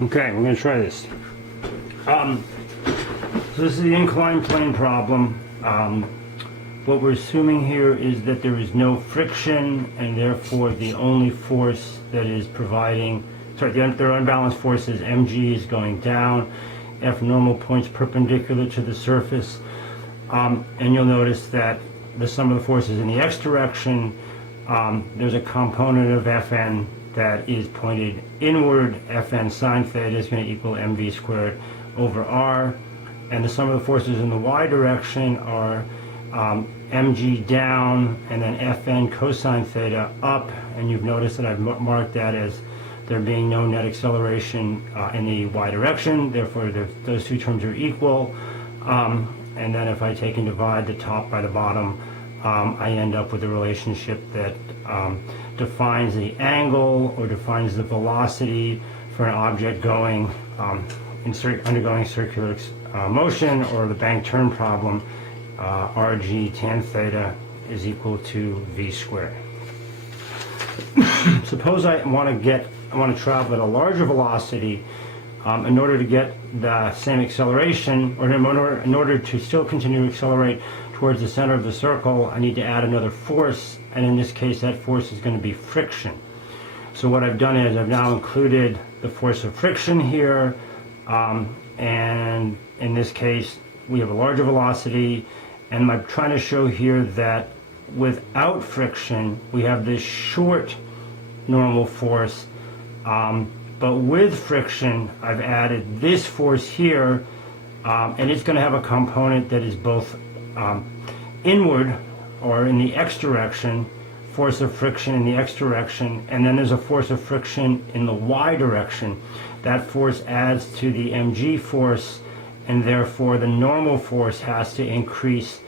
Okay, we're going to try this. So this is the inclined plane problem. What we're assuming here is that there is no friction, and therefore the only force that is providing, their unbalanced force is mg is going down, f normal points perpendicular to the surface, and you'll notice that the sum of the forces in the x direction, there's a component of Fn that is pointed inward. Fn sine theta is going to equal mv squared over r, and the sum of the forces in the y direction are mg down and then Fn cosine theta up, and you've noticed that I've marked that as there being no net acceleration in the y direction, therefore those two terms are equal. And then if I take and divide the top by the bottom, I end up with a relationship that defines the angle or defines the velocity for an object going undergoing circular motion, or the Bank-Turn problem, rg tan theta is equal to v squared. Suppose I want to travel at a larger velocity. In order to get the same acceleration, or in order to still continue to accelerate towards the center of the circle, I need to add another force, and in this case that force is going to be friction. So what I've done is I've now included the force of friction here, and in this case we have a larger velocity, and I'm trying to show here that without friction we have this short normal force, but with friction I've added this force here, and it's going to have a component that is both inward, or in the x direction, force of friction in the x direction, and then there's a force of friction in the y direction. That force adds to the mg force, and therefore the normal force has to increase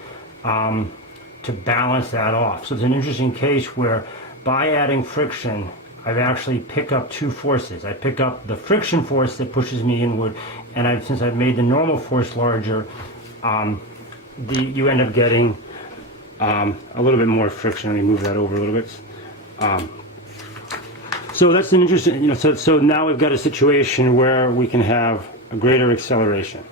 to balance that off. So it's an interesting case where by adding friction I've actually pick up two forces. I pick up the friction force that pushes me inward, and since I've made the normal force larger, you end up getting a little bit more friction. Let me move that over a little bit. So that's an interesting, so now we've got a situation where we can have a greater acceleration.